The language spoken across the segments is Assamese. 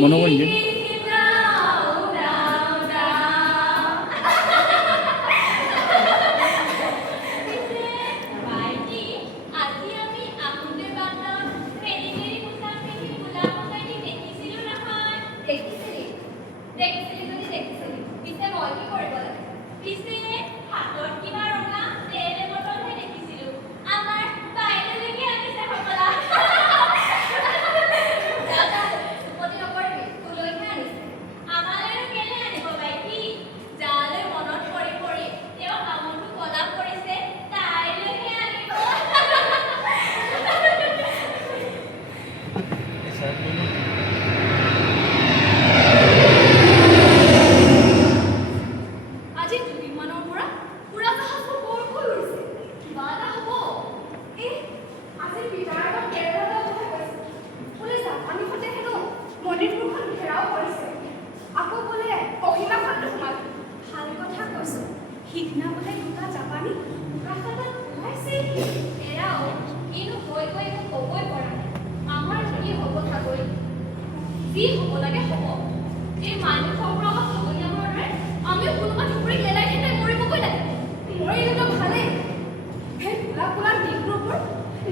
মনোৰঞ্জন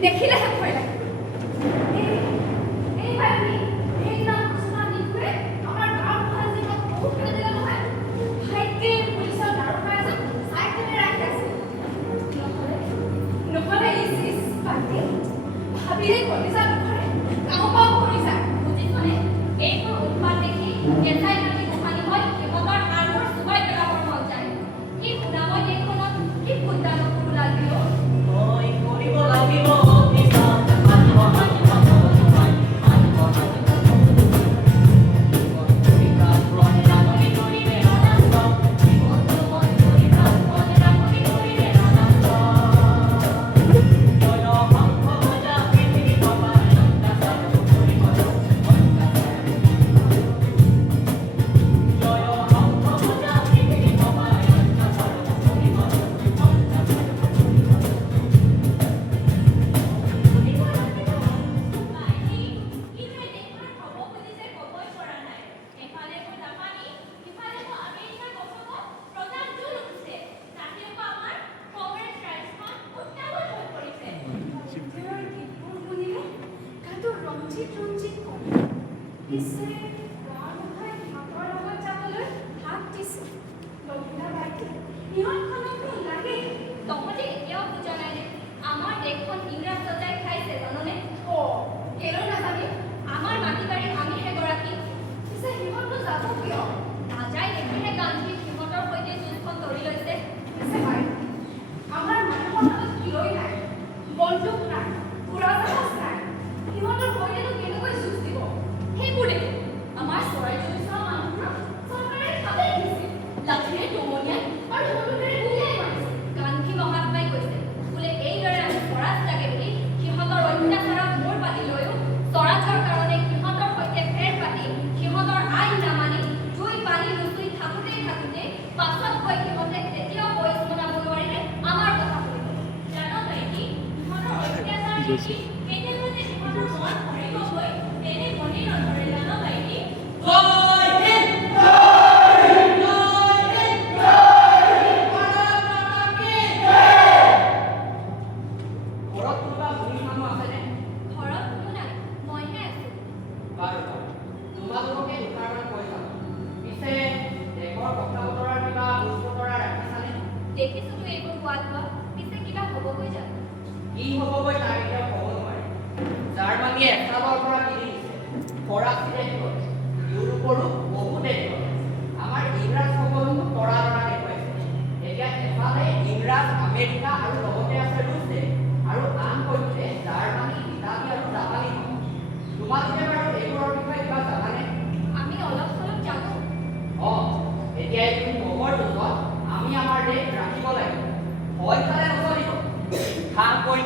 দেখিলেহে ভয় লাগে।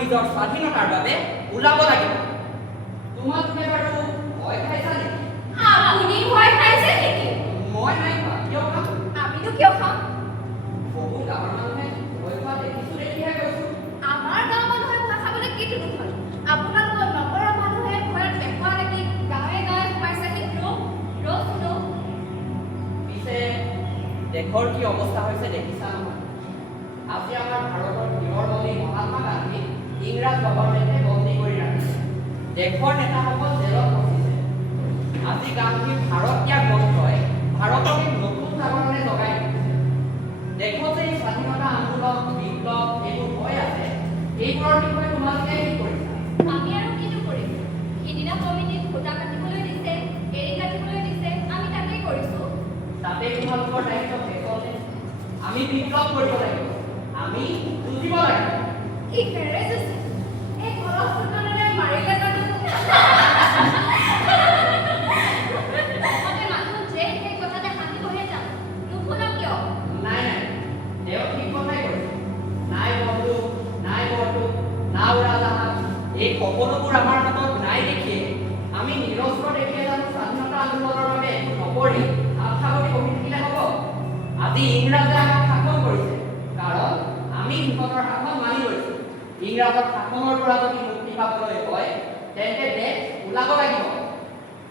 নিজৰ স্বাধীনতাৰ বাবে ওলাব লাগিব। তোমালোকে বাৰু ভয় খাইছা নেকি? আপুনি ভয় খাইছে নেকি? মই নাই খোৱা। কিয় খাম? আমিনো কিয় খাম? বহু গাঁৱৰ মানুহে ভয় খোৱা দেখিছো দেখিহে কৈছো। আমাৰ গাঁৱৰ মানুহে ভয় খাবলৈ কিটো দুখ হ'ল? আপোনালোকৰ নগৰৰ মানুহে ভয়ত বেকুৱা লাগি গাঁৱে গাঁৱে সোমাইছে কিন্তু দেশৰ কি অৱস্থা হৈছে দেখিছা নহয় আজি আমাৰ ভাৰতৰ বীৰৰ বলি মহাত্মা গান্ধী ইংৰাজ গভৰ্ণমেণ্টে বন্দী কৰি ৰাখিছে দেশৰ নেতাসকল জেলত ফচিছে আজি গান্ধীৰ ভাৰত ত্যাগ মন্ত্ৰই ভাৰতক এক নতুন জাগৰণে জগাই তুলিছে দেশত যে স্বাধীনতা আন্দোলন বিপ্লৱ এইবোৰ হৈ আছে এইবোৰৰ বিষয়ে তোমালোকে কি কৰিছা আমি আৰু কিনো কৰিম সিদিনা কমিটিত ভোটা কাটিবলৈ দিছে এৰি কাটিবলৈ দিছে আমি তাকেই কৰিছো তাতে তোমালোকৰ দায়িত্ব শেষ হ'লনে আমি বিপ্লৱ কৰিব লাগিব আমি যুঁজিব লাগিব কি ফেৰে আছে এই ঘৰৰ ফুটবলেৰে মাৰিলে জানো মানুহ যে সেই কথাতে শান্তি বহে যাম নুশুনা কিয় নাই নাই তেওঁ ঠিক কথাই কৈছে নাই বন্ধু নাই বন্ধু না উৰাজাহাজ এই সকলোবোৰ আমাৰ হাতত নাই দেখিয়ে আমি নিৰস্ত্ৰ দেখিয়ে জানো স্বাধীনতা আন্দোলনৰ বাবে একো নকৰি আশাবাদী বহি থাকিলে হ'ব আজি ইংৰাজে আমাক শাসন কৰিছে কাৰণ আমি সিহঁতৰ শাসন মানি লৈছো ইংৰাজৰ শাসনৰ পৰা যদি মুক্তি পাবলৈ হয় তেন্তে দেশ ওলাব লাগিব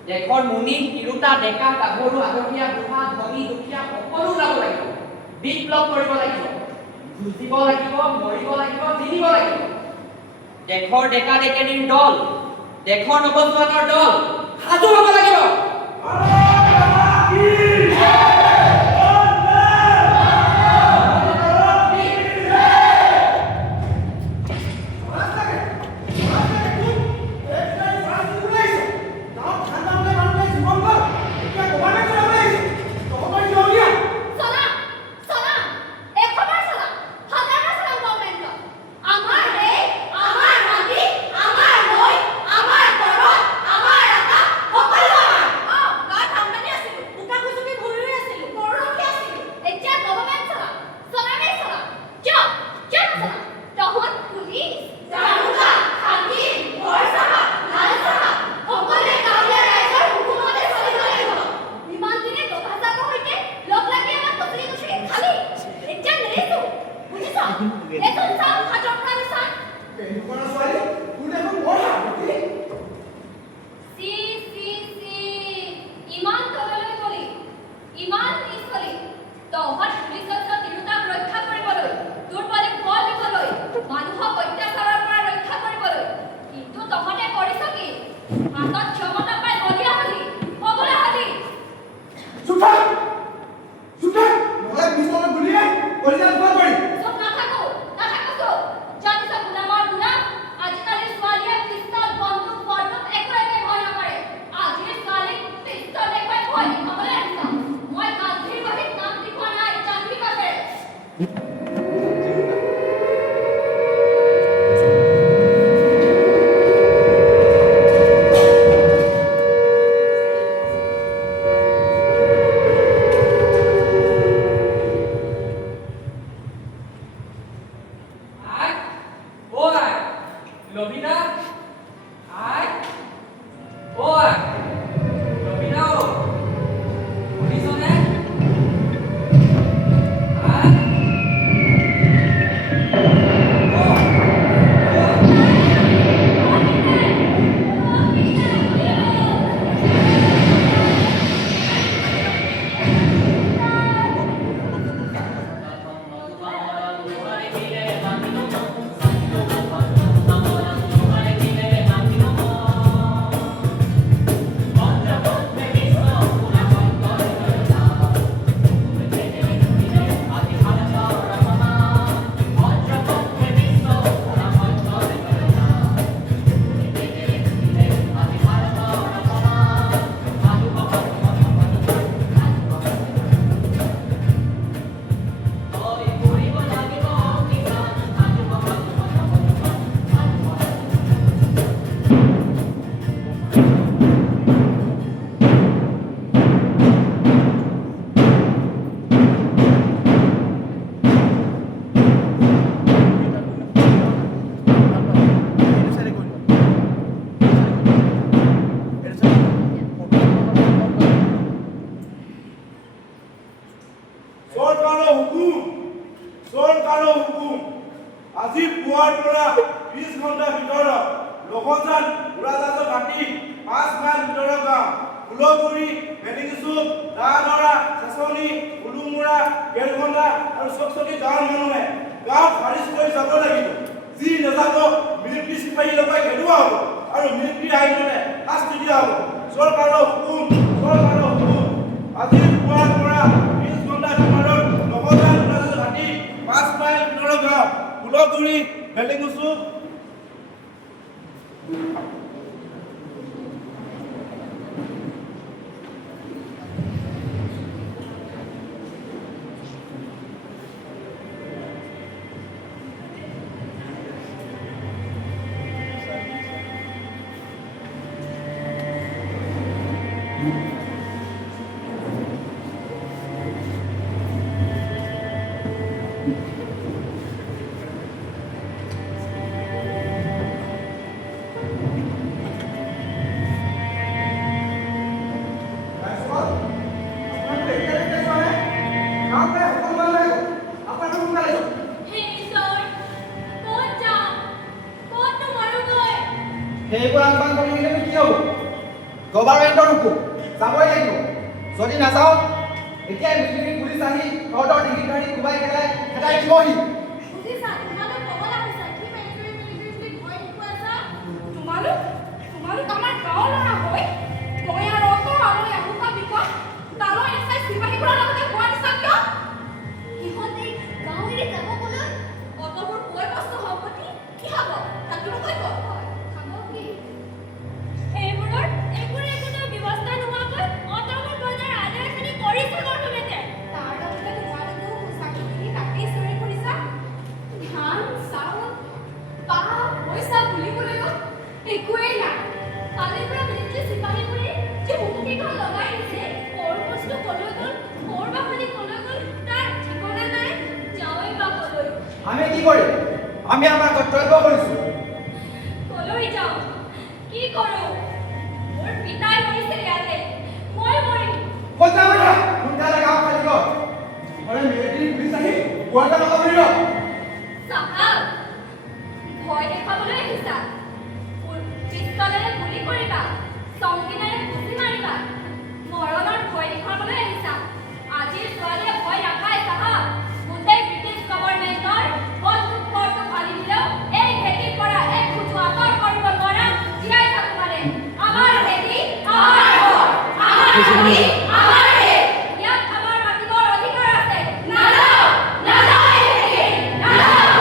দেশৰ মুনি তিৰোতা ডেকা গাভৰু আদহীয়া বুঢ়া ধনী দুখীয়া সকলো ওলাব লাগিব বিপ্লৱ কৰিব লাগিব যুঁজিব লাগিব মৰিব লাগিব জিনিব লাগিব দেশৰ ডেকা ডেকেনীৰ দল দেশৰ নৱজোৱানৰ দল সাজু হ'ব লাগিব আজি পুৱাৰ পৰা 20 ঘণ্টাৰ ভিতৰত লখনজান উৰাজাহাজৰ ঘাটি 5 মাইল ভিতৰৰ গাঁও ফুলগুৰি ভেলিংচু, দানৰা, চেচনি, উলুমুৰা, গেলগন্দা আৰু চকচকি গাঁৱৰ মানুহে গাঁও খাৰিজ কৰি যাব লাগিব। যি নাযাব মিলিটাৰী চিপাহী লগাই খেদোৱা হ'ব আৰু মিলিটাৰী আইনতে শাস্তি দিয়া হ'ব। চৰকাৰৰ হুকুম, চৰকাৰৰ হুকুম। আজি পুৱাৰ পৰা 20 ঘণ্টা ভিতৰত নৱজান ঘাটি 5 মাইল ভিতৰৰ গাঁও ফুলগুৰি ভেলিংচু সেইবোৰ আহ্বান কৰি কিনে কি হ'ব? গভৰ্ণমেণ্টৰ হুকুম যাবই লাগিব। যদি নাযাওঁ এতিয়া মিলিটাৰী পুলিচ আহি তহঁতৰ ডিঙি ধৰি কোবাই খেদাই দিবহি। বুজিছা, তোমালোক ক'বলৈ আহিছা কি মিলিটাৰী বুলি ভয় দেখুৱাইছা? তোমালোক আমাৰ গাঁৱৰ ল'ৰা হৈ মই আৰু অতৰ আৰু এসোপা বিপদ তালৈ এচাই চিপাহীবোৰৰ লগতে হোৱা নিচা কিয়? সিহঁতে গাঁও এৰি যাব গ'লৈ অতবোৰ বয় বস্তু সম্পত্তি কি হ'ব? থাকিব কৰিব খাব কি? এইবোৰৰ একো ব্যৱস্থা নোহোৱাকৈ অতবোৰ বজাৰ আদায়খিনি কৰিছে গভৰ্ণমেণ্টে। তাৰ লগতে তোমালোকেও চাকৰি কাটি চুৰি কৰিছা। ধান চাউল পাহ পইচা বুলিবলৈও একোৱেই নাই। কালিৰ পৰা মিলিটাৰী চিপাহীবোৰে যে মুখকেইখন লগাই দিছে কৰ বস্তু কলৈ গ'ল কৰ বাহনি কলৈ গ'ল তাৰ ঠিকনা নাই। যাওঁৱেই বা কলৈ? আমি কি কৰিম? আমি আমাৰ কৰ্তব্য কৰিছোঁ। কলৈ যাওঁ কি কৰোঁ? মোৰ পিতাই মৰিছে ইয়াতে, মই মৰিম। ক'ত যাব এতিয়া? সোনকালে গাঁও খালি কৰ। নহ'লে মিলিটাৰী পুলিচ আহি গুৱাহাটী লগাব ধৰিব। চাহাব ভয় দেখাবলৈ আহিছা? পিস্তলেৰে গুলি কৰিবা, চংকিনেৰে খুচি মাৰিবা, মৰণৰ ভয় দেখুৱাবলৈ আহিছা? আজিৰ ছোৱালীয়ে ভয় নাখায় চাহাব। গোটেই ব্ৰিটিছ গভৰ্ণমেণ্টৰ বন্দুক পৰটো ফালি দিলেও এই ভেটিৰ পৰা এক খুঁজো আঁতৰ কৰিব নোৱাৰা জীয়াই থাকো মানে। আমাৰ ভেটি আমাৰ ঘৰ, আমাৰ ভেটি আমাৰ দেশ। ইয়াত আমাৰ মাতিবৰ অধিকাৰ আছে। নাযাওঁ এই ভেটি নাযাওঁ।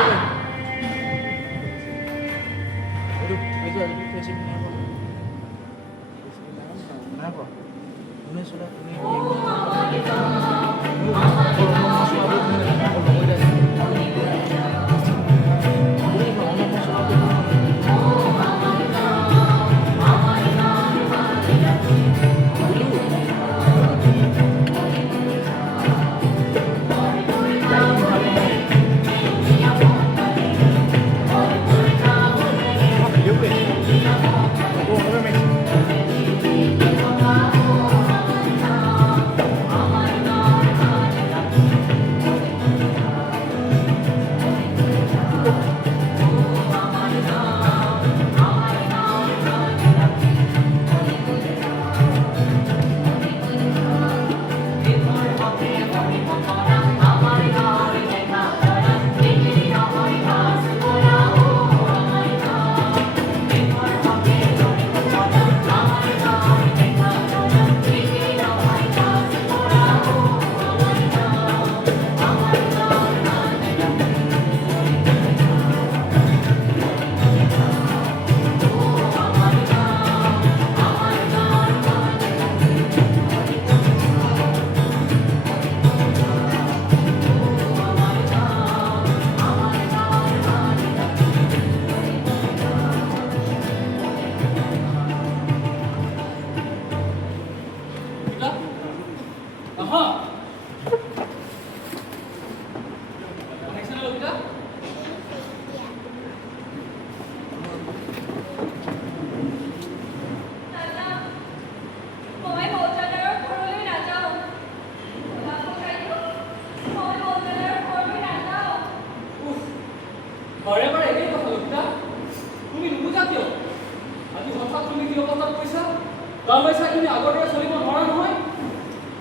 গাঁও পইচা তুমি আগৰ দৰে চলিব নোৱাৰা নহয়।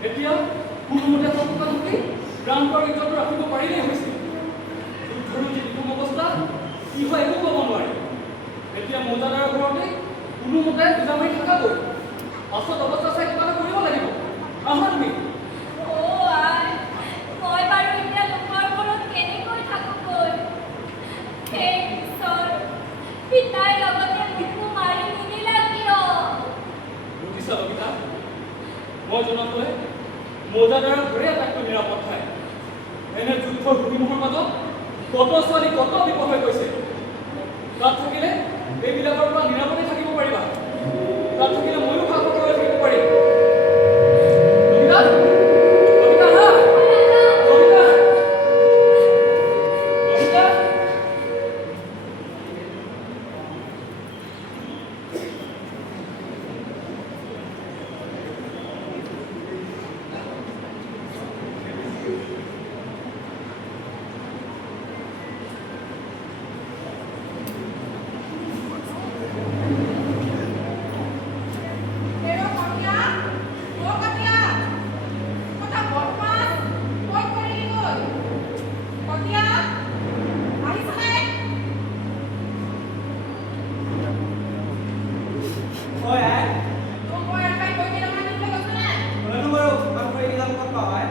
এতিয়া কোনোমতে থকালৈকে প্ৰান্তৰ ইজ্জত ৰাখিব পাৰিলেই হৈছে। যুদ্ধৰো যি বিষম অৱস্থা কি হয় একো ক'ব নোৱাৰি। এতিয়া মৌজাদাৰৰ ঘৰতে কোনোমতে বুজা মাৰি থাকাগৈ। পাছত অৱস্থা চাই কিবা এটা কৰিব লাগিব। আহা তুমি। অ' আই, মই বাৰু এতিয়া লোকৰ ঘৰত কেনেকৈ থাকোঁগৈ? হে ঈশ্বৰ, পিতাইৰ লগতে মোকো মাৰি নিদিলা কিয়? বুজিছা লবিতা, মই জনাটোৱে মৌজাদাৰৰ ঘৰে আটাইতকৈ নিৰাপদ ঠাই। এনে যুদ্ধৰ ভূমিমুখৰ মাজত কত ছোৱালী কত বিপদ হৈ গৈছে। তাত থাকিলে এইবিলাকৰ পৰা নিৰাপদে থাকিব পাৰিবা। তাত থাকিলে ময়ো ভাল কৰি থাকিব পাৰিম। লবিতা, লবিতা আহা। লবিতা, লবিতা। হয় আই হ'লেনো বাৰু কাম কৰি যাম ক'ত পাওঁ আই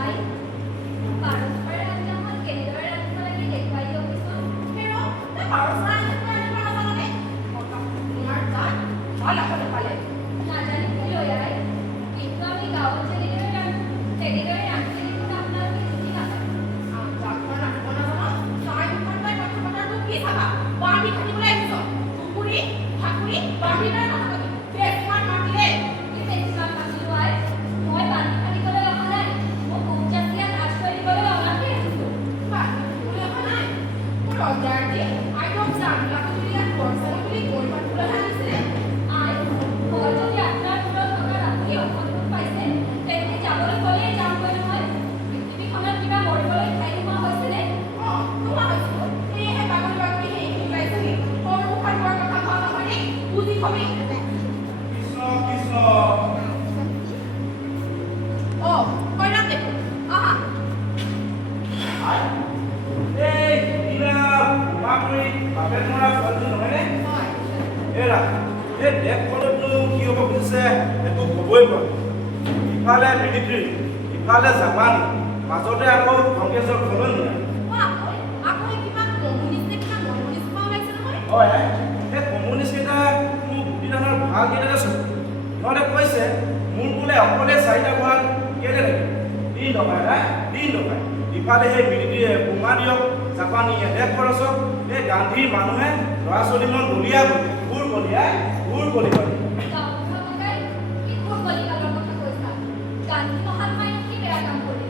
আই, পাৰস্পৰিক আঞ্জাখন কেনেদৰে ৰাখিব লাগে দেখুৱাই দিয়কচোন। নাজানিছিলোঁ আই, কিন্তু আমি গাঁৱত যেনেদৰে ৰাখোঁ তেনেদৰে ৰাখিলে কিন্তু আপোনালোকে বুজি নাপায়। কি বেছিভাগ নাছিলোঁ আই, মই পানী খানিবলৈ অহা নাই, মোক উপজাতীয়াত আশ্ৰয় দিবলৈ অনাহে আহিছোঁ। আই, মই যদি আপোনাৰ ঘৰত থকা ৰাতি অসন্তোষ পাইছে, তেন্তে যাবলৈ ক'লেই যামগৈ নহয়। পৃথিৱীখনত কিবা মৰিবলৈ ঠাই নোহোৱা হৈছেনে? কৃষ্ণ কৃষ্ণ এই দিনা মাকুৰি বাপেক মৰা ছোৱালী নহয়নে? এৰা এই দেশখনতনো কি হ'ব খুজিছে একো ক'বই পৰা। ইফালে মিলিটাৰী, ইফালে জাপানী, মাজতে আকৌ কংগ্ৰেছৰ কলনীয়া। হয় সেই কমিউনিষ্ট কেইটা মোক গুটিদানৰ ভাল কেইটাতে চব সিহঁতে কৈছে মোৰ বোলে অকলে 4টা ভাল কেলে থাকে দিন দবাই দিন দবাই। ইফালে সেই মিলিটাৰীয়ে বোমা দিয়ক, জাপানীয়ে দেশ খৰচক, এই গান্ধীৰ মানুহে ল'ৰা ছোৱালীমান বলিয়া বলি ঘূৰ বলিয়াই ঘূৰ বলি পাৰি। গান্ধী মহাত্মাই কি বেয়া কাম কৰিলে?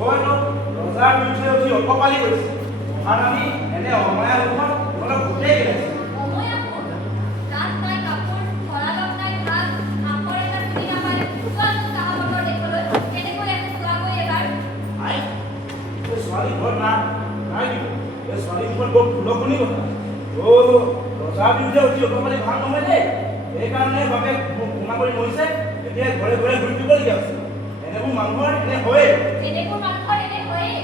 হয়তো ৰজাৰ বিৰুদ্ধে উঠি অপকালি কৰিছে। মহাৰাণী এনে অমায়া ৰূপত অলপ গোটেই গেলাইছে। গাত নাই কাপোৰ, ভঁৰালত নাই ভাত, আখৰ এটা চিনি নাপায়, চোৱাচোন তাহাঁতৰ দেশলৈ কেনেকৈ আহে চোৱাগৈ এবাৰ। আই এই ছোৱালী ঘৰত নাই দিব। এই ছোৱালী মুখত বৰ ফুলকণি কথা। ৰজাৰ বিৰুদ্ধে উঠি অপকালি ভাল নহয় দেই। সেইকাৰণে বাপেক বোমা কৰি মৰিছে। এতিয়া ঘৰে ঘৰে ঘূৰি ফুৰিবলগীয়া হৈছে। এনেবোৰ মানুহৰ এনে হয়েই। এনেবোৰ মানুহৰ এনে হয়েই।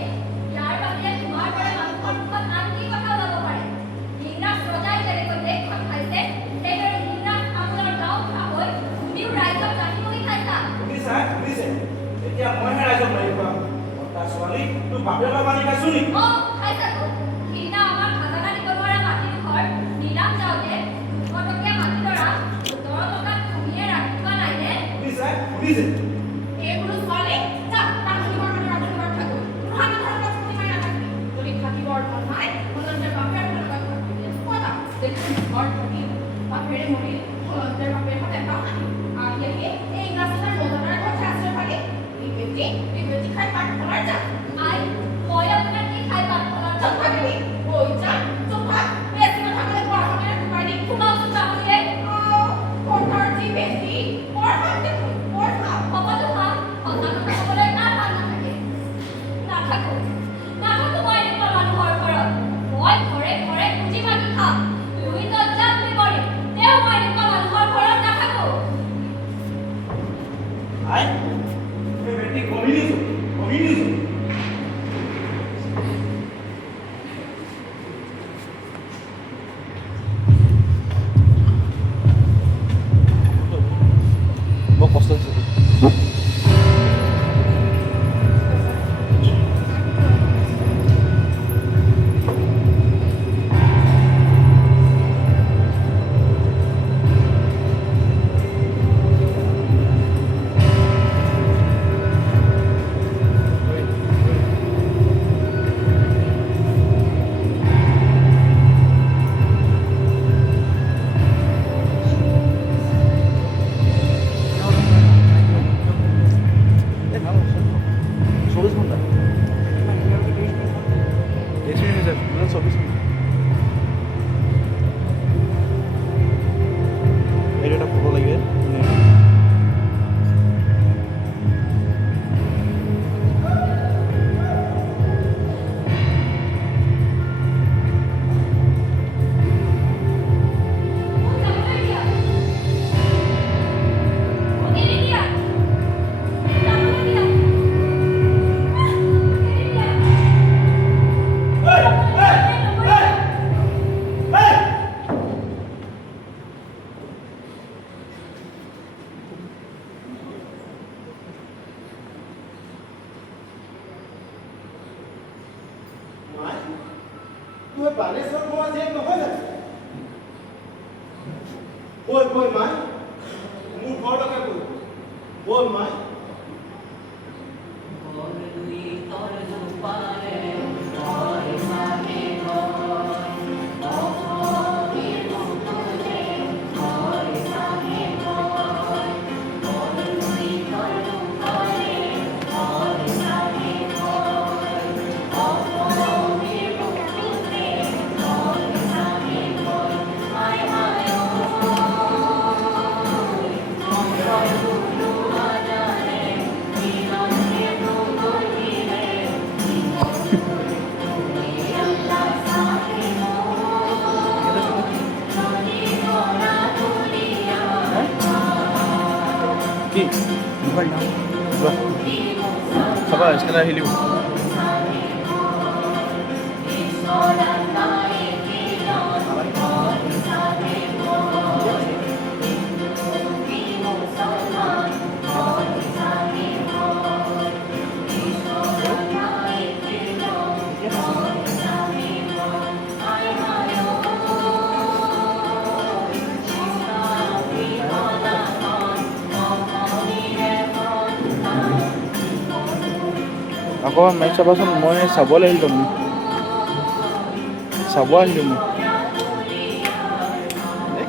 ইয়াৰ বাহিৰে তোমাৰ পৰা মানুহৰ মুখত আন কি কথা ওলাব পাৰে? ইংৰাজ ৰজাই যেনেকৈ দেশখন খাইছে, সেইদৰে ইংৰাজ আপোনাৰ গাঁও খোৱা হৈ তুমিও ৰাইজক জানি বহি খাইছা। শুনিছে এতিয়া মইহে ৰাইজক মাৰি খোৱা তাৰ ছোৱালী তোৰ বাপেকৰ পানী খাইছো নেকি? খাইছাতো। সিদিনা আমাৰ খাজানা দিব নোৱাৰা মাটিডোখৰ নিলাম যাওঁতে 200 টকীয়া মাটিডৰা 17 টকাত তুমিয়ে ৰাখি থোৱা নাইনে? শুনিছে এই আছে 2024 এইটো এটা ফটো লাগে tôi bảo lên sân hoa dễ mà hết rồi ôi mày muốn khó đâu cái bụi ôi mày কি খাবা স্কেনাৰ আহিলিব আকৌ মাৰি চাবাচোন মই চাবলৈ আহিলোঁ তুমি চাব আহিলোঁ মই এই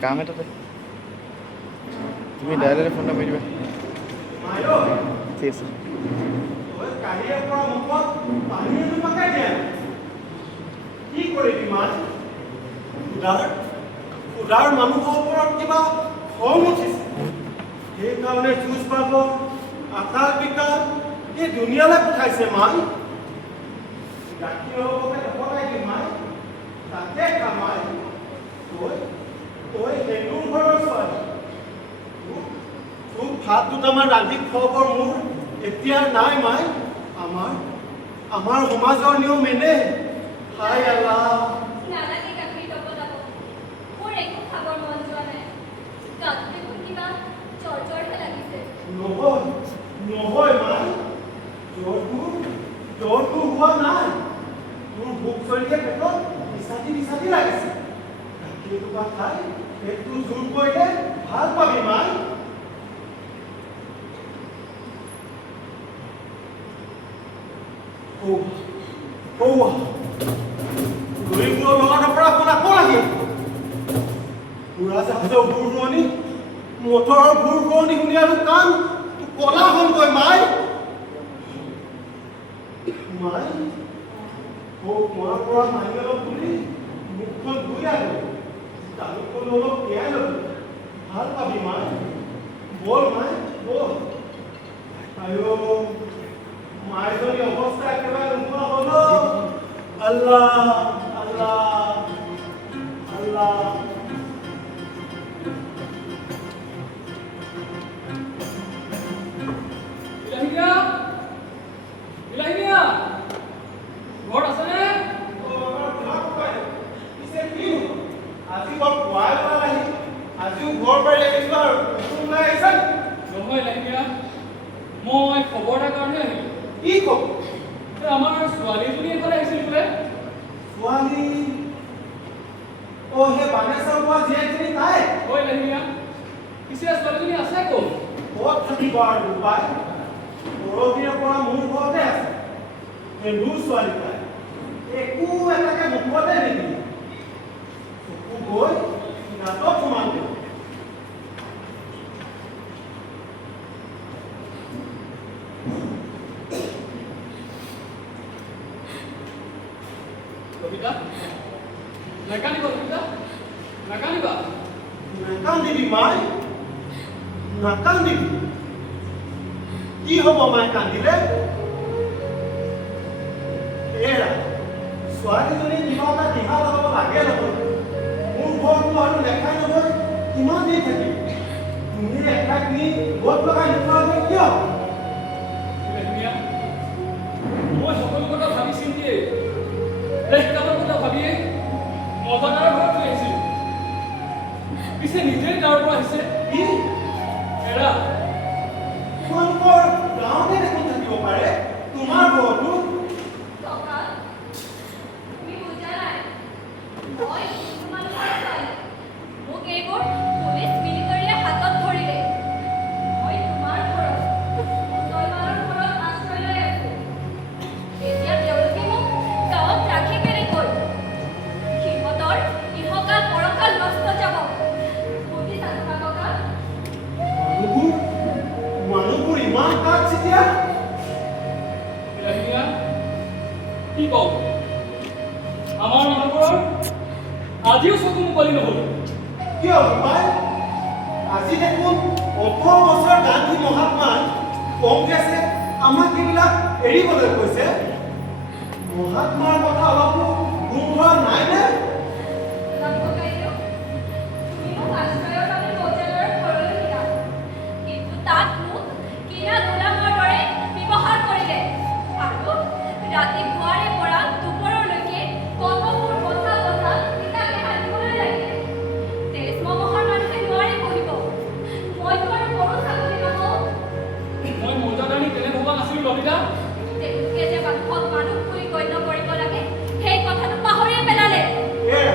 কাম এটাতে তুমি ডাইৰেক্ট ফোনটা কৰি দিবা ঠিক আছে কি কৰিবি মাছ উদাৰ মানুহৰ ওপৰত কিবা খং উঠিছে সেইকাৰণে যুঁজ পাব আকাল বিকাল এই দুনিয়ালৈ পঠাইছে মাই গাখীৰ হ'বকে নপঠাই দিম মাই তাকে কামাই তই সেইটোৰ ঘৰৰ ছোৱালী তোক ভাত দুটামান ৰান্ধি খুৱাবৰ মোৰ এতিয়া নাই মাই আমাৰ সমাজৰ নিয়ম এনে হাই আল্লাহ নালাগে গাখীৰ ল'ব যাব মোৰ একো খাবৰ মন যোৱা নাই গাটো দেখোন কিবা জ্বৰহে লাগিছে নহয় মাই জ্বৰটো হোৱা নাই তোৰ ভোক চলিয়ে পেটত বিচাতি লাগিছে গাখীৰ দুটা খাই পেটটো জোৰ কৰিলে ভাল পাবি মাই ঘূৰিবোৰৰ লগত পৰা শুনা ক'ৰ লাগিল উৰাজাহাজৰ ঘূৰণি মটৰৰ ঘূৰণি শুনি আৰু কাণ কলা হ'লগৈ মাই কুঁৱাৰ পৰা মাৰি অলপ তুলি মুখখন ধুই আহিলোঁ তালুকখন অলপ তিয়াই ল'লোঁ ভাল পাবি মাই বল মাই বল আইঅ মাইজনী অৱস্থা একেবাৰে নোহোৱা হ'ল আল্লাহ আল্লাহ আল্লাহ ঘৰত আছেনে আজিও ঘৰ পাৰি আহিছো আৰু আহিছে নহয় লাহিয়া মই খবৰ এটাৰ কাৰণে আহিলোঁ কি খবৰ আমাৰ ছোৱালীজনী এফালে আহিছিল বোলে ছোৱালী সেই বানেশ্বৰ পোৱা জীয়েকজনী তাই হয় লাহিয়া পিছে ছোৱালীজনী আছে ক'ত ক'ত থাকিব আৰু উপায় পৰহিৰে পৰা মোৰ ঘৰতে আছে মোৰ ছোৱালী তাই একো এটাকে মুখতে নিদিলে চকু গৈ নাটক সোমাল লভিতা নাকান্দিবা লভিতা নাকান্দিবা নাকান্দিবি মাই নাকান্দিবি কি হ'ব মাই কান্দিলে এৰা ছোৱালীজনী কিবা এটা দিহা লগাব লাগে নহয় মোৰ ঘৰটো আৰু লেখাই নহয় কিমান দি থাকিম তুমি লেখা কিনি গোট লগাই নোপোৱাগৈ কিয় লেহমীয়া মই সকলো কথা ভাবি চিন্তিয়ে দেশকালৰ কথা ভাবিয়ে মজাদাৰৰ ঘৰত থৈ আহিছিলোঁ পিছে নিজেই তাৰ পৰা আহিছে কি এৰা তোমালোকৰ গাঁৱতে দেখোন থাকিব পাৰে তোমাৰ ঘৰটো কঁকাল, তুমি বুজা নাই। মই তোমালোকৰ ছোৱালী। মোক এইবোৰ পুলিচ মিলিটাৰীয়ে হাতত ধৰিলে। মই তোমাৰ ঘৰত, মুছলমানৰ ঘৰত আশ্ৰয় লৈ আছো। এতিয়া তেওঁলোকে মোক গাঁৱত ৰাখি কেনেকৈ? সিহঁতৰ ইহকাল পৰকাল নষ্ট যাব। বুজিছানে কঁকাল? মানুহবোৰ ইমান কাঠ চিতিয়া লেহমীয়া কি কওঁ আমাৰ মানুহবোৰৰ আজিও চকু মুকলি নহ'ল কিয় বোপাই আজি দেখোন 18 বছৰ গান্ধী মহাত্মাই কংগ্ৰেছে আমাক এইবিলাক এৰিবলৈ কৈছে মহাত্মাৰ কথা অলপো গুণ হোৱা নাইনে ককাইদেউ, তুমি মোক আশ্ৰয়ৰ বাবে মৌজাদাৰৰ ঘৰলৈ নিয়া। কিন্তু তাত মোক কিনা গোলামৰ দৰে ব্যৱহাৰ কৰিলে। আৰু ৰাতিপুৱাৰে পৰা দুপৰলৈকে কলমবোৰ বঠা বঠা কিতাপে হাতিবলৈ লাগিলে। তেজ মহৰ মানুহে নোৱাৰি পঢ়িব। মইতো আৰু গৰু ছাগলী নহওঁ। মই মৌজাদাৰী তেনে ভবা নাছিলোঁ লভিতা তেওঁলোকে যে মানুহক মানুহ বুলি গণ্য কৰিব লাগে সেই কথাটো পাহৰিয়ে পেলালে। এৰা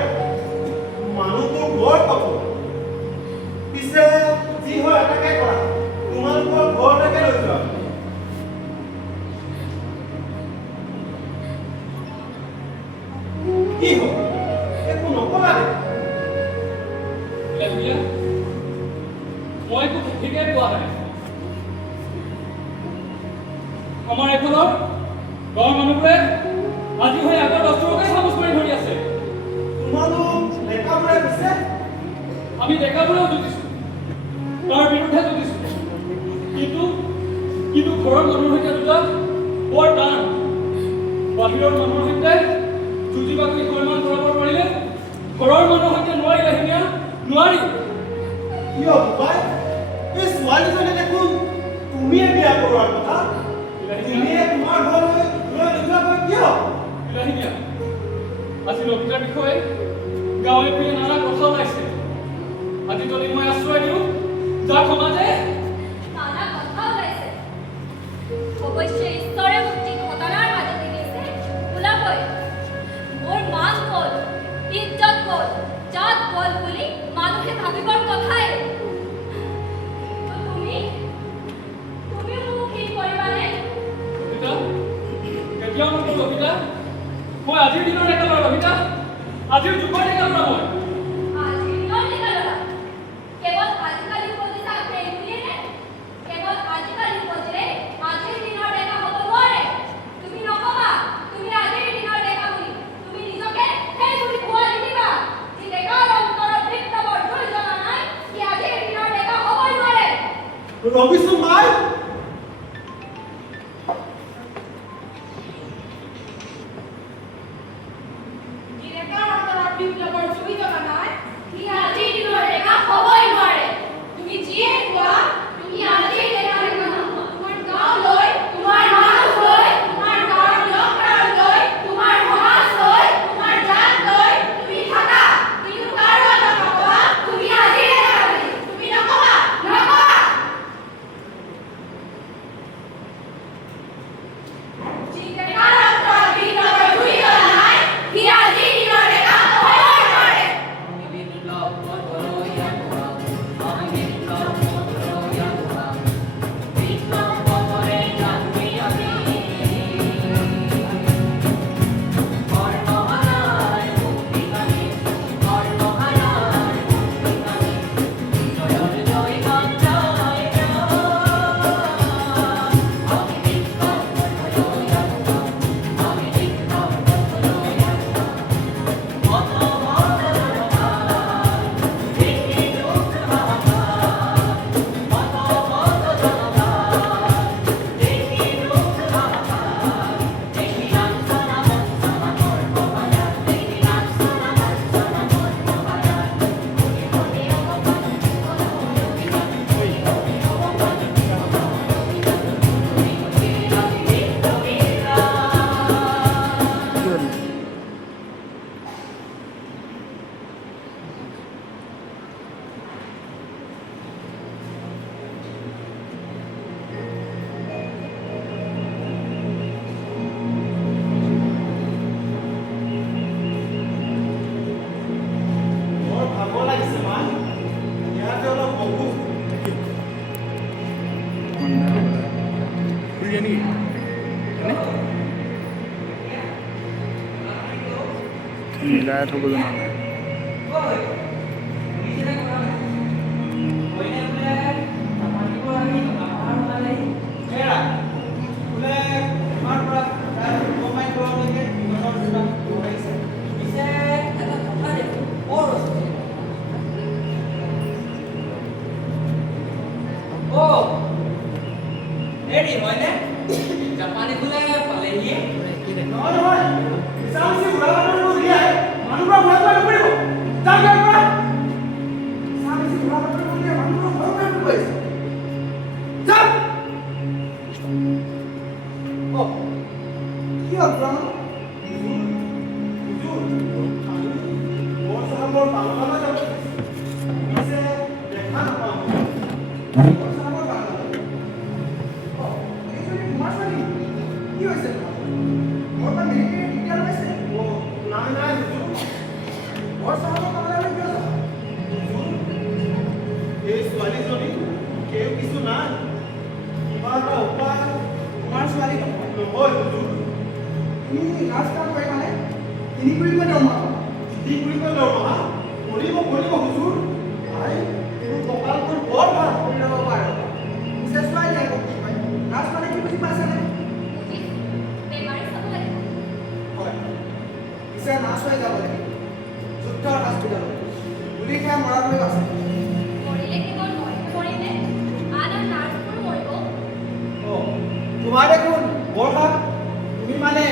মানুহবোৰ বৰ কঠোৰ পিছে যি হয় এটাকে কৰা তোমালোকৰ ঘৰলৈকে লৈ যোৱা কি হ'ল একো নকলা দে লেহমীয়া মই একো ঠিকেই পোৱা নাই আমাৰ এইফালৰ গাঁৱৰ মানুহবোৰে আজি হৈ আগৰ দস্তুৰকে চামুচ কৰি ধৰি আছে তোমালোক ডেকাবোৰে পিছে আমি ডেকাবোৰেও যুঁজিছোঁ তাৰ বিৰুদ্ধে যুঁজিছোঁ কিন্তু ঘৰৰ মানুহৰ সৈতে যুঁজা বৰ টান বাহিৰৰ মানুহৰ সৈতে যুঁজিবাকৈ সন্মান কৰাব পাৰিলে ঘৰৰ মানুহৰ সৈতে নোৱাৰি লেহমীয়া নোৱাৰি কিয় বোপাই এই ছোৱালীজনী দেখোন তুমিয়ে বিয়া কৰোৱাৰ কথা তুমিয়ে তোমাৰ ঘৰলৈ লৈ নোযোৱাকৈ কিয় লেহমীয়া আজি লভিতাৰ বিষয়ে গাঁৱে ভূঞে নানা কথা ওলাইছে আজি যদি মই আশ্ৰয় দিওঁ যাক সমাজে নানা কথা ওলাইছে। অৱশ্যে ঈশ্বৰে মোক যি ঘটনাৰ মাজতে দিছে ওলাবই। মোৰ মান গ'ল, ইজ্জত গ'ল, জাত গ'ল বুলি মানুহে ভাবিবৰ কথাই। কিন্তু তুমিও মোক কি কৰিবানে? লভিতা কেতিয়াও নকৰোঁ লভিতা মই আজিৰ দিনৰ ডেকা ল'ৰা লভিতা আজিৰ যুগৰ ডেকা ল'ৰা মই আজিৰ দিনৰ ডেকা ল'ৰা। কেৱল আজিকালি উপজিছা প্ৰেম বুলিয়ে নে? কেৱল আজিকালি উপজিলে আজিৰ দিনৰ ডেকা হ'ব নোৱাৰে। তুমি নকবা তুমি আজিৰ দিনৰ ডেকা বুলি। তুমি নিজকে সেই বুলি কোৱা নিদিবা। যি ডেকাৰ অন্তৰত বৃত্তবৰ জুই জ্বলা নাই সি আজিৰ দিনৰ ডেকা হ'বই নোৱাৰে। ৰবিচোন মাই যি ডেকাৰ অন্তৰত বিপ্লৱৰ জুই জ্বলা মিলাই থ'ব জনা নাই ঐ, শুনিছেনে কথাটো? কইনে বোলে চাপাতিব আমি আমাৰ ওলালেহি। হেৰা বোলে তোমাৰ পৰা তাৰ কমাই কৰালৈকে ইমানৰ যোনা আহিছে পিছে এটা কথা দেখোন, ক'ৰ আছে? অ', হেৰি হয়নে? জাপানী বোলে পালেহিয়ে। নহয় নহয় মিছামিছি বুঢ়া মানুহবোৰ উলিয়াই মানুহবোৰক ভয় খুৱাই নকৰিব যাওক ইয়াৰ পৰা মিছামিছি বুঢ়া মানুহবোৰ উলিয়াই মানুহবোৰক ভয় খুৱাই নকৰিব যাওক অ' কি হ'ল বুঢ়া মানুহ হুজুৰ, বৰ চাহাবৰ বাংলালৈ যাব পিছে দেখা নাপাওঁ। বৰ চাহাবৰ বাংলালৈ অ' এইজনী কুমাৰ ছোৱালী কি হৈছে তোমাৰ বৰ্তমান মিলিটেৰী ডিক্লেয়াৰ হৈছে অ', নাই নাই হুজুৰ। বৰ চাহাবৰ বাংলালৈ কিয় যাবা হুজুৰ, এই ছোৱালীজনী কেউ কিছু নাই। কিবা এটা উপায় তোমাৰ ছোৱালী নহয় নহয় হুজুৰ। তুমি লাজ কাম কৰিবানে তিনি কুৰিকৈ দৰমহা পাবা কি কৰিব দৰমহা কৰিব হুজুৰ। আই এইবোৰ কপালবোৰ বৰ ভাল। কৰি ল'ব পাৰোঁ পিছে ছোৱালী আকৌ কি কয় লাজ মানে কি বুজি পাইছানে বেমাৰী চাব লাগিব। হয় পিছে নাচ হৈ যাব লাগিব যুদ্ধ হস্পিটেলত গুলি খাই মৰাটোৱে আছে মৰিলে কেৱল মইহে মৰিমনে? আন আন নাৰ্ছবোৰো মৰিব। অ' তোমাৰ দেখোন বৰষা তুমি মানে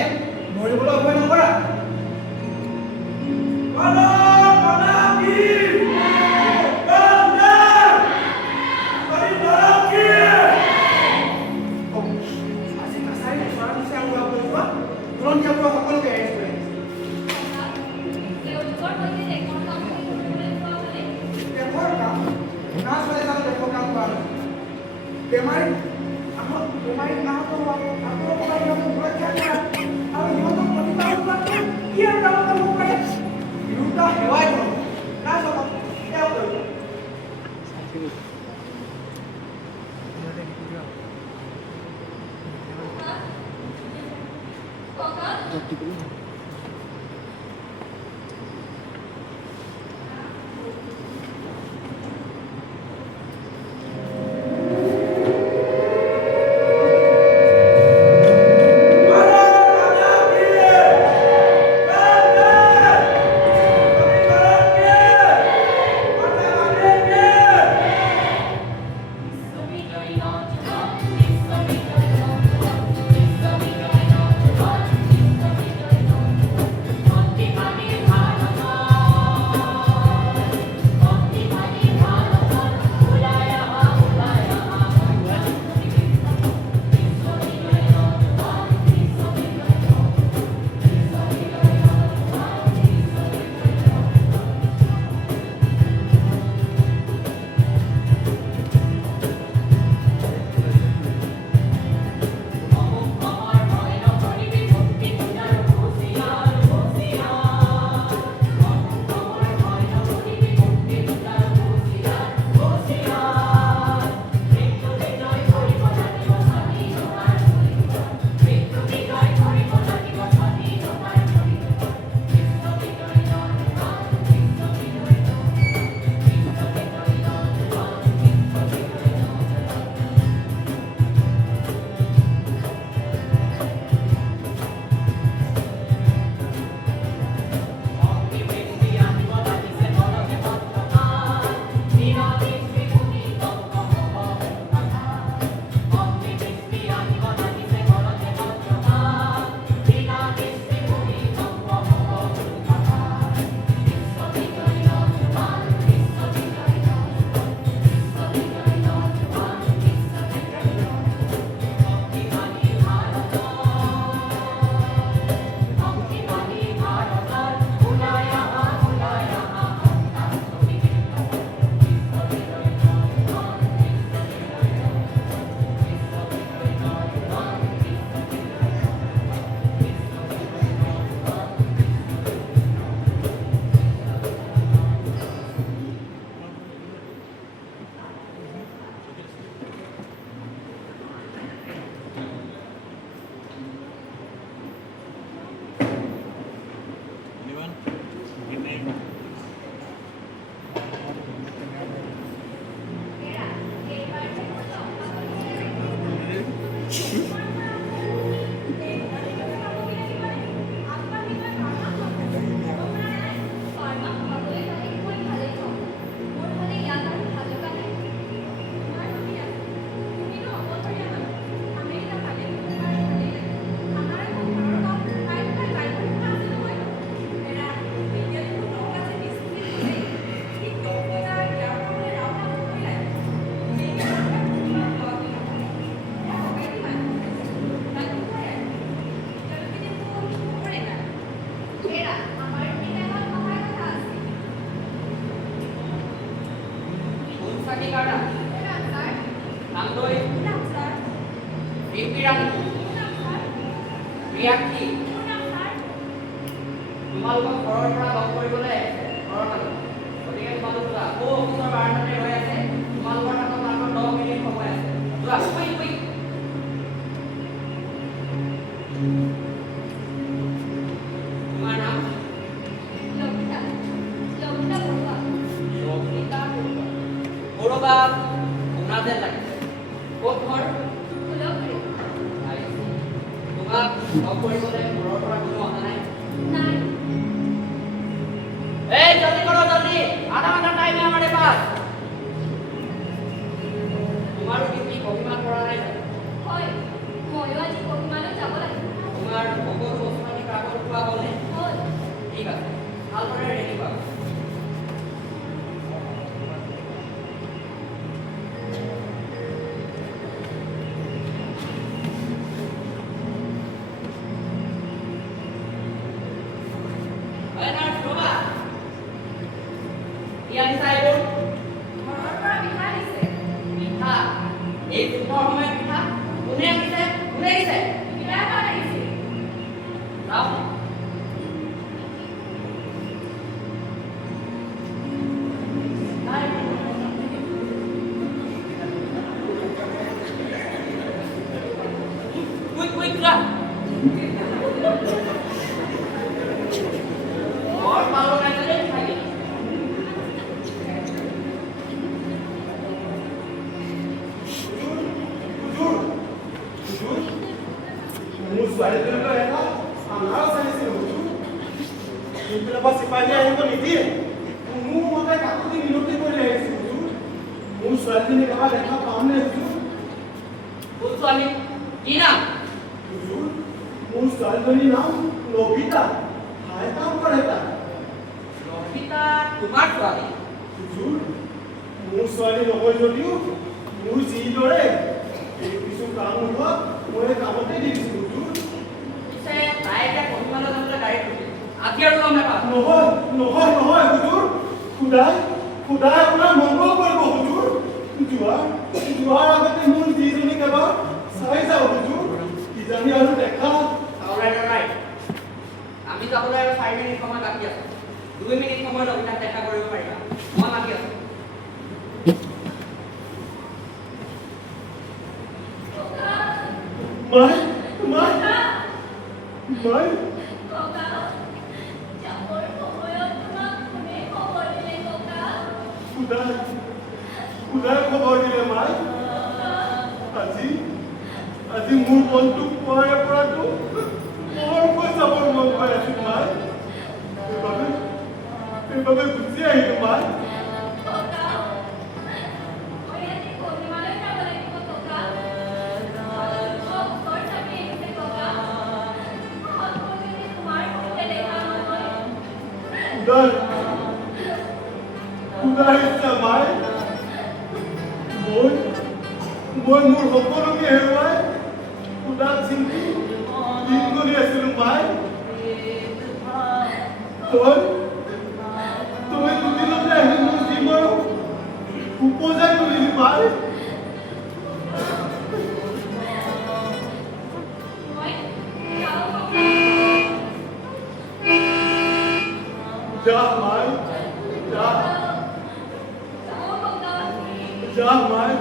মৰিবলৈ ভয় নকৰা আজি কাছাৰী ওচৰৰ নিচে আৰু আপুনি যোৱা তুলনীয়াবোৰ সকলোকে এৰেঞ্জ কৰি তেওঁলোকৰ সৈতে দেশৰ কাম কৰিবলৈ যোৱা হ'লে দেশৰ কাম নাচ হৈ যাব দেশৰ কাম কৰা বেমাৰী আহত হোৱা আকৌ সিহঁতক সুৰক্ষা কৰা আৰু সিহঁতক প্ৰতিপালন কৰাটো কি আৰু কামত হ'ব পাৰে বিৰুদ্ধ সেৱাই কৰোঁ নাচ হওক সেয়াও কৰিব ককা ব্যাখ্যী মোৰ নাম সাৰ্থ। তোমালোকক ঘৰৰ পৰা লগ কৰিবলৈ ঘৰৰ মানুহ গতিকে তোমালোক যোৱা আকৌ অফিচৰ বাৰাণ্ডাতে ৰৈ আছে তোমালোকৰ হাতত মাত্ৰ 10 মিনিট সময় আছে যোৱা শুই শুই তোমাৰ নাম লবিতা লবিতা বৰুৱা। লবিতা বৰুৱা বৰুৱা শুনা যেন লাগিছে ক'ত ঘৰ ফুলগুৰি। তোমাক লগ কৰিবলৈ ঘৰৰ পৰা কোনো অহা নাই নাই। जल्दी करो जल्दी आधा घंटा टाइम है हमारे पास तुम्हारो किसी कविमान पड़ा नहीं হয় ময়ো আজি কহিমালৈ যাব লাগিব। तुम्हार সকল বস্তুখিনি কাগজ পোৱা হ'লে হ'ল। ঠিক আছে ভালদৰে ৰেডি পাব Yang saya ঘৰৰ পৰা মিঠা দিছে। পিঠা এই দুপৰ সময়ত পিঠা কোনে আনিছে বিয়াৰ পৰা লাগিছিল। যাও quick lah और पालो ना चले खाली মোৰ ছোৱালীজনীলৈ এটা আন্ধাৰ চাইছিল হুজুৰ। যোনবিলাক পৰা চিপাহী আহিব নিদিয়ে কোনো মতে কাকতি মিনতি কৰি আহিছিল হুজুৰ। মোৰ ছোৱালীজনীক এবাৰ দেখা পামনে হুজুৰ? पूछो अभी की नाम হুজুৰ মোৰ ছোৱালীজনীৰ নাম লবিতা ঠাই কাম কৰে তাই। লবিতা তোমাৰ ছোৱালী হুজুৰ মোৰ ছোৱালী নহয় যদিও মোৰ যিদৰে এই কিছু কাম নোহোৱা মই এই কামতে দি দিছোঁ হুজুৰ। পিছে তাই এতিয়া কহিমালৈ যাবলৈ গাড়ীত উঠিল আজি আৰু গম নাপাওঁ নহয় নহয় নহয় হুজুৰ খুদাই আপোনাৰ মংগল কৰিব হুজুৰ। যোৱাৰ আগতে মোৰ যিজনীক এবাৰ চাই যাওঁ হুজুৰ কিজানি আৰু দেখা। অলৰাইট আমি যাবলৈ আৰু 4 মিনিট সময় বাকী আছে 2 মিনিট সময় লবিতাক দেখা কৰিব পাৰিবা মই মাতি আছোঁ মাই মাই মাই ককা যাবৰ সময়ত তোমাক কোনে খবৰ দিলে ককা? খুদাই খবৰ দিলে মাই। আজি মোৰ মনটো পুৱাৰে পৰাটো বৰকৈ যাবৰ মন গৈ আছিল মাই। সেইবাবে গুচি আহিলোঁ মাই। ককা মই আজি কহিমালৈ যাব লাগিব ককা। ওচৰ চাপি আহিছে ককা। আকৌ যদি তোমাৰ সৈতে দেখা নহয় খুদাৰ ইচ্ছা মাই। মই মোৰ সকলোকে হেৰুৱাই খুদাক চিন্তি দিন কৰি আছিলোঁ মাই। তুমি দুদিনতে আহি মোৰ জীৱন উপজাই তুলিলি মাই। মই যাওঁ ককা। যা মাই যা যাওঁ ককা। যা মাই।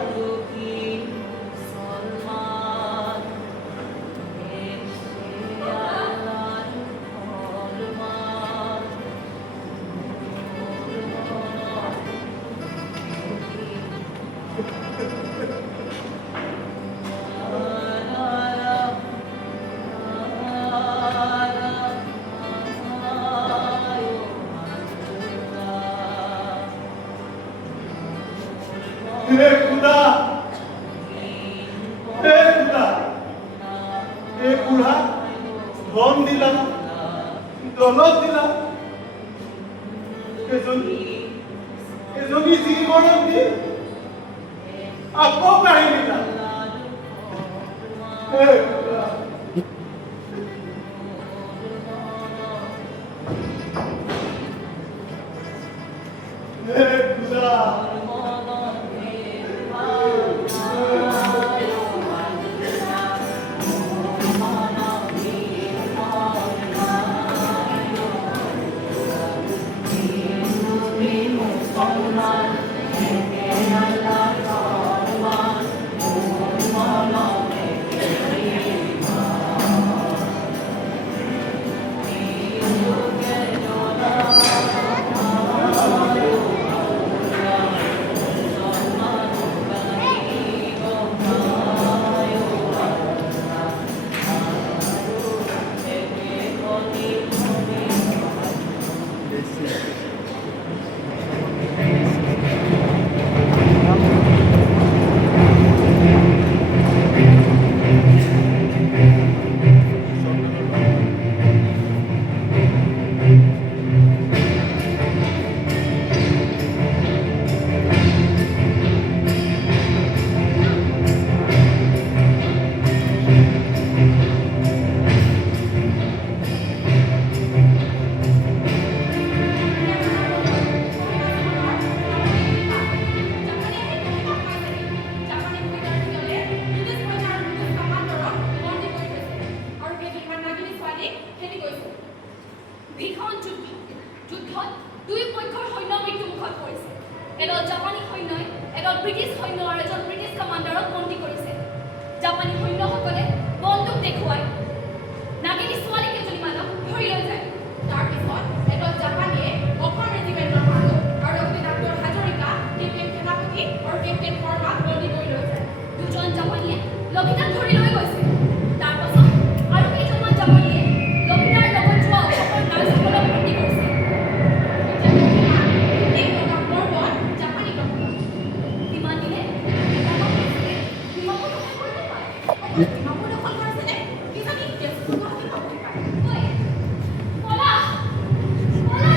হে খুদা এই বুঢ়া ধন দিলা দলত দিলা এজনী জীৱনত দি আকৌ কাঢ়ি দিলা। হে খুদা হে খুদা ভীষণ যুদ্ধত দুই পক্ষৰ সৈন্য মৃত্যুমুখত পৰিছে এডাল জাপানী সৈন্যই এডাল ব্ৰিটিছ সৈন্য আৰু এজন ব্ৰিটিছ কামাণ্ডাৰক বন্দী কৰিছে জাপানী সৈন্যসকলে বন্দুক দেখুৱাই নাগিনী ছোৱালী কেইজনীমানক ধৰি লৈ যায় তাৰপিছত এডাল জাপানীয়ে অসম ৰেজিমেণ্টৰ মানুহ আৰু লগতে ডাক্তৰ হাজৰিকা কেপ্টেইন সেনাপতি আৰু কেপ্টেইন শৰ্মাক বন্দী কৰি লৈ যায় দুজন জাপানীয়ে লভিতাক ধৰি লৈ গৈছে তাৰপাছত আৰু কেইজনমান জাপানীয়ে লভিতাৰ লগত যোৱা অসমৰ নাৰ্ছসকলক বন্দী কৰিছে বিমান দিলে বিমানবোৰ দখল কৰিব পাৰে বিমানবোৰ দখল কৰিছেনে কিজানি তেজপুৰ গুৱাহাটী পাবহি পাৰে ঐ পলা পলা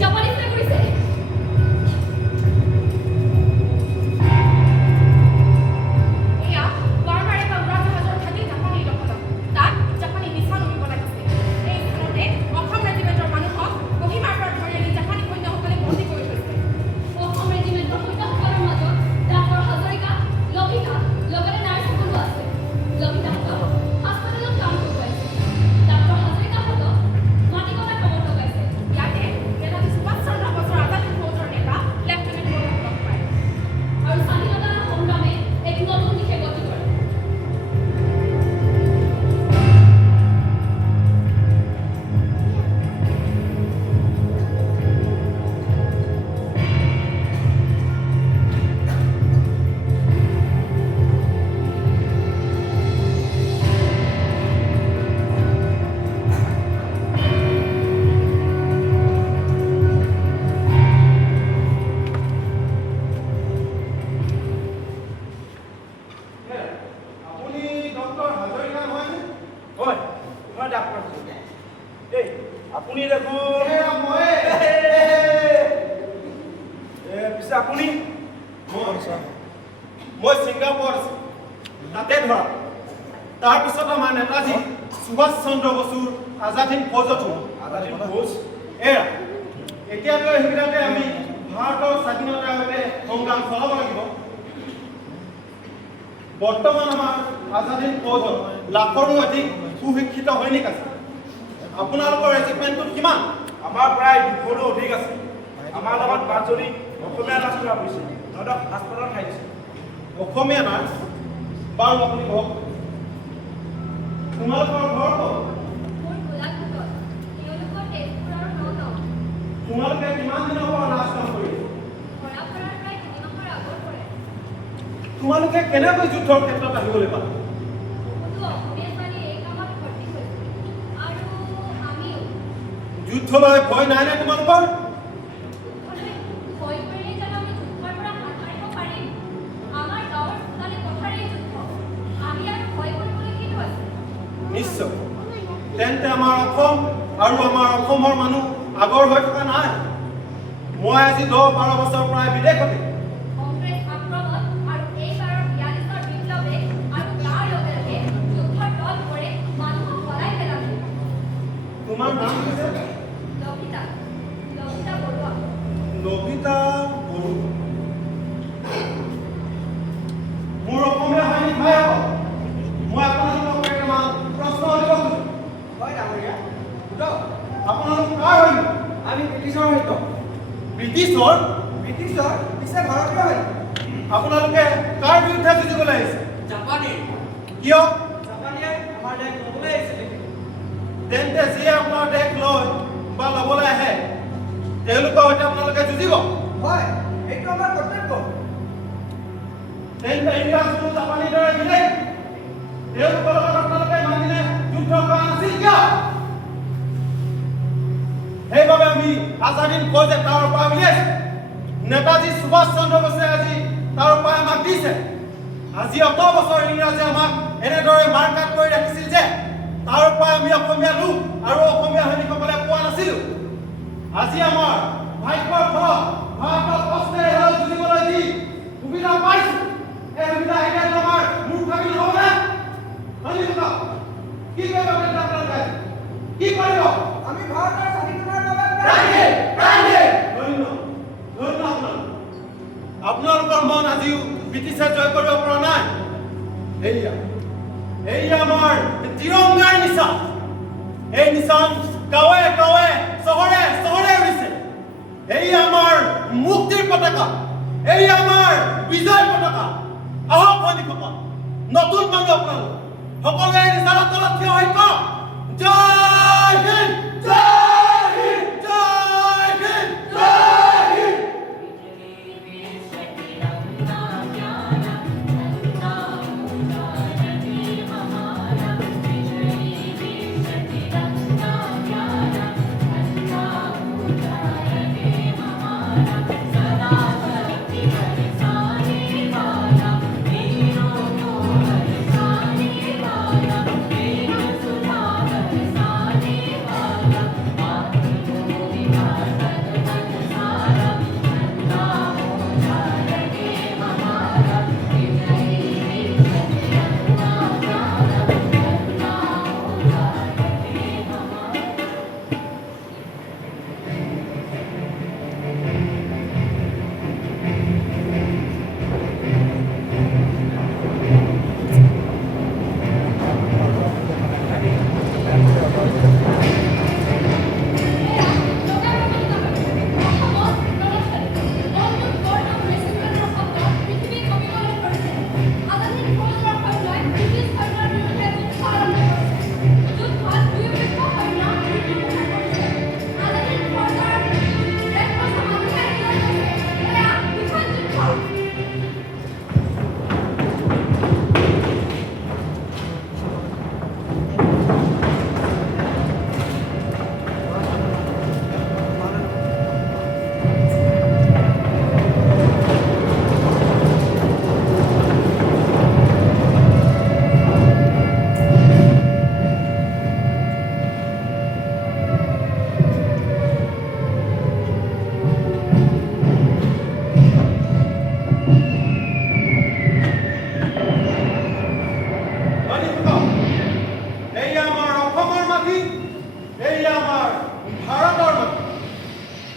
জাপানীজে কৰিছে এয়া বাৰবাৰে বা উৰাজাহাজৰ ঠাইতে জাপানী দখলত তাত জাপানী নিশান উৰিব লাগিছে এই স্থানতে অসম ৰেজিমেণ্টৰ মানুহক কহিমাৰ পৰা ধৰি আনি জাপানী সৈন্যসকলে বন্দী কৰি থৈছে অসম ৰেজিমেণ্টৰ সৈন্যসকলৰ মাজত ডাক্তৰ হাজৰিকা লভিতা লগতে নাৰ্ছসকলো আছে লভিতাহঁতক হাস্পতালত কাম কৰোৱাইছে ডাক্তৰ হাজৰিকাহঁতক মাটিকটা কামত লগাইছে ইয়াতে নেতাজী সুভাষ চন্দ্ৰ বসুৰ আজাদী ফৌজৰ নেতা লেফটেনেণ্ট কৰ্ণেল লগ পায় আৰু স্বাধীনতাৰ সংগ্ৰামে এক নতুন দিশে গতি কৰে আপুনি ডক্টৰ হাজৰিকা নহয়নে হয় মই ডাক্তৰ এই আপুনি দেখোন পিছে আপুনি মই ছিংগাপুৰ আছো তাতে ধৰা তাৰপিছত আমাৰ নেতাজী সুভাষ চন্দ্ৰ বসুৰ আজাদ হিন্দ ফৌজত আজাদী ফৌজ এয়া এতিয়াতো সেইবিলাকে আমি ভাৰতৰ স্বাধীনতাৰ বাবে সংগ্ৰাম চলাব লাগিব বৰ্তমান আমাৰ আজাদ হিন্দ ফৌজত লাখৰো অধিক সুশিক্ষিত সৈনিক আছে আপোনালোকৰ ৰেজিমেণ্টটোত কিমান আমাৰ প্ৰায় 200ৰো অধিক আছে আমাৰ লগত 5জনী অসমীয়া নাৰ্ছ কৰা হৈছে সিহঁতক হাস্পতালত খাই দিছে অসমীয়া নাৰ্ছ বাৰু আপুনি কওক তোমালোকৰ ঘৰ ক'ত মোৰ গোলাঘাটত তেওঁলোকৰ তেজপুৰ আৰু নগাঁও তোমালোকে কিমান দিনৰ পৰা নাৰ্ছ কাম কৰি আছা? ধৰা পৰাৰ প্ৰায় 3 মাহৰ আগৰ পৰাই তোমালোকে কেনেকৈ যুদ্ধৰ ক্ষেত্ৰত আহিবলৈ পালা বহুতো অসমীয়া ছোৱালী এই কামত ভৰ্তি হৈছিল আৰু আমিও যুদ্ধলৈ ভয় নাই নে তোমালোকৰ ভয় কৰিলে জানো আমি যুদ্ধৰ পৰা হাত সাৰিব পাৰিম আমাৰ গাঁৱৰ চোতালে পথাৰেই যুদ্ধ আমি আৰু ভয় কৰিবলৈ কিনো আছে নিশ্চয় তেন্তে আমাৰ অসম আৰু আমাৰ অসমৰ মানুহ আগৰ হৈ থকা নাই মই আজি 10-12 বছৰ প্ৰায় বিদেশতে কংগ্ৰেছ আক্ৰমণ আৰু এইবাৰৰ 42ৰ বিপ্লৱে আৰু তাৰ লগে লগে যুদ্ধৰ দল কৰে মানুহক পলাই পেলালে তোমাৰ নাম কি আছে লভিতা বৰুৱা লভিতা বড়ো মোৰ অসমীয়া সৈনিক ভাইসকল মই আপোনালোকক কেইটামান প্ৰশ্ন সুধিব খোজো হয় ডাঙৰীয়া সোধক আপোনালোক কাৰ সৈনিক আমি ব্ৰিটিছৰ সৈন্য ব্ৰিটিছৰ ব্ৰিটিছৰ পিছে ভাৰতীয় সৈন্য আপোনালোকে কাৰ বিৰুদ্ধে যুঁজিবলৈ আহিছে জাপানী কিয় জাপানীয়ে আমাৰ দেশ ল'বলৈ আহিছিলে তেন্তে যিয়ে আপোনাৰ দেশ লৈ বা ল'বলৈ আহে তেওঁলোকৰ সৈতে আপোনালোকে যুঁজিব হয় এইটো আমাৰ কৰ্তব্য তেন্তে ইংৰাজ কোনো জাপানীৰ দৰে বিদেশ তেওঁলোকৰ লগত আপোনালোকে ইমান দিনে যুদ্ধ কৰা নাছিল কিয় সেইবাবে আমি আজাদ হিন্দ ফৌজে তাৰ পৰা উলিয়াইছোঁ নেতাজী সুভাষ চন্দ্ৰ বসুৱে আজি তাৰ উপায় আমাক দিছে আজি অত বছৰ ইংৰাজে আমাক এনেদৰে মাৰকাট কৰি ৰাখিছিল যে তাৰ উপায় আমি অসমীয়া লোক আৰু অসমীয়া সৈনিকসকলে পোৱা নাছিলোঁ আজি আমাৰ ভাগ্যৰ ফলত ভাৰতক কষ্টেৰে যুঁজিবলৈ দি সুবিধা আপোনালোকৰ মন আজিও ব্ৰিটিছে জয় কৰিব পৰা নাই। এয়া আমাৰ তিৰংগাৰ নিচান। এই নিচান গাঁৱে গাঁৱে চহৰে চহৰে উৰিছে। এই আমাৰ মুক্তিৰ পতাকা, এই আমাৰ বিজয় পতাকা। আহক সৈনিকসকল, নতুন মানুহ আপোনালোক সকলোৱে নিচানৰ তলত থিয় হৈ কওক, জয় হিন্দ, জয় হিন্দ, জয় হিন্দ, জয় হিন্দ।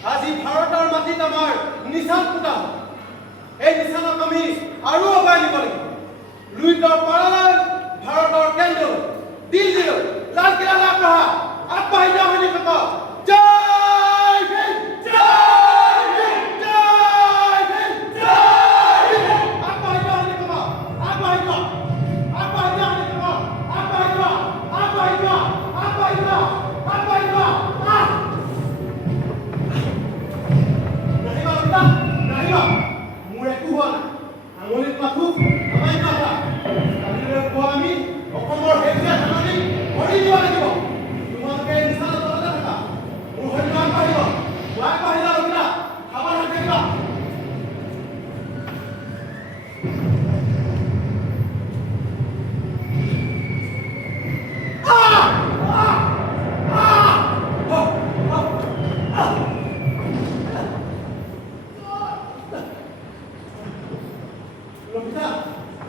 আজি ভাৰতৰ মাটিত আমাৰ নিশান ফুটা এই নিশানক আমি আৰু আগুৱাই নিব লাগিব। লুইতৰ পাৰালৈ ভাৰতৰ কেন্দ্ৰ দিল্লীলৈ লালকিল্লালৈ আগবাঢ়ি যোৱা সৈনিকসকল, জয় হিন্দ, জয় হিন্দ, জয় হিন্দ, জয় হিন্দ। আগবাঢ়ি যোৱা সৈনিকসকল, আগবাঢ়ি যোৱা, আগবাঢ়ি যোৱা সৈনিকসকল, আগবাঢ়ি যোৱা, আগবাঢ়ি যোৱা, আগবাঢ়ি যোৱা, আগবাঢ়ি যোৱা। মোৰ একো হোৱা নাই, আঙুলিত মাথো আমাৰ কথা কালিলৈ পুৱা আমি অসমৰ সেউজীয়া ধাননি ভৰি দিব লাগিব। তোমালোকে নিশানৰ তলতে থাকা, মোৰ সৈন্য আগবাঢ়িব, আগবাঢ়ি যাওঁ ৰবিনা, সাৱধান থাকিবা।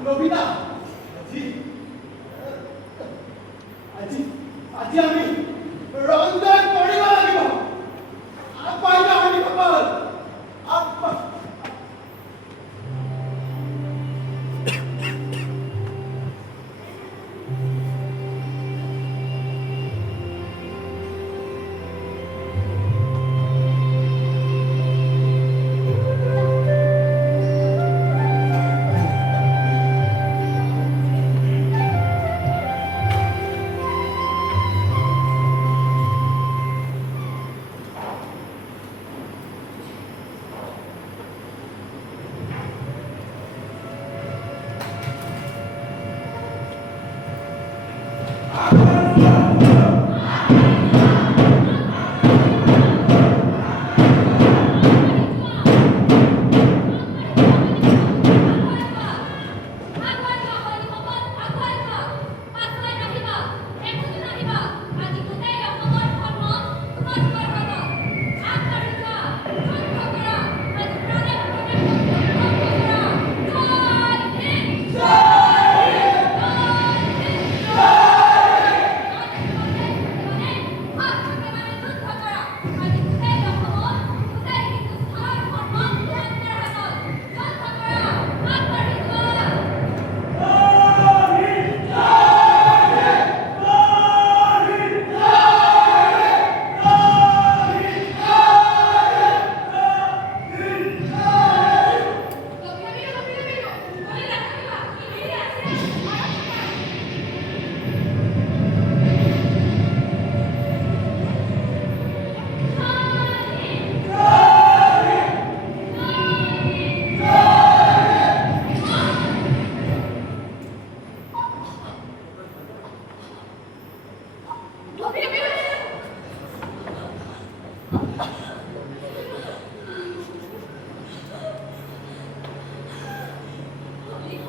লবিতা আজি আমি ৰঞ্জন কৰিব লাগিব। আগবাঢ়ি যাওঁ সৈনিকসকল,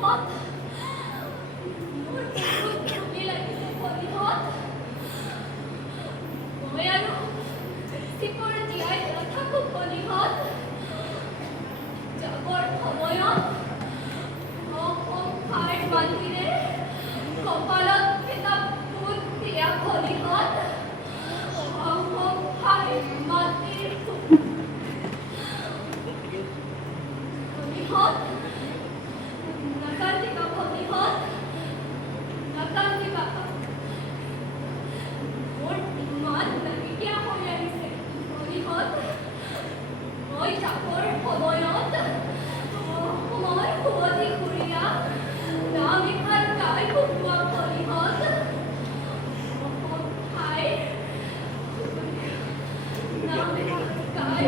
খলিহত মোৰ বহুত ভুলি লাগিছে খলিহত মই আৰু বেছিকৈ জীয়াই নাথাকো খলিহত যাবৰ সময়ত অসংখ্যাৰ মাটিৰে কপালত এটা ফুল দিয়া খলিহত অসংখ্যাৰ মাটিৰ খলিহত নাকান্দিবা খলিহত নাকান্দিবা মোৰ ইমান নাইকিয়া হৈ আহিছে খলিহত মই যাবৰ সময়ত মই শুৱতি খুৰীয়া নাম এখন গাই পঠোৱা খলিহত অসংখ্যাৰ নাম এখন গাই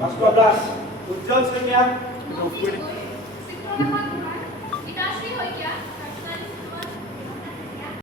Mas 12, ujian semuanya.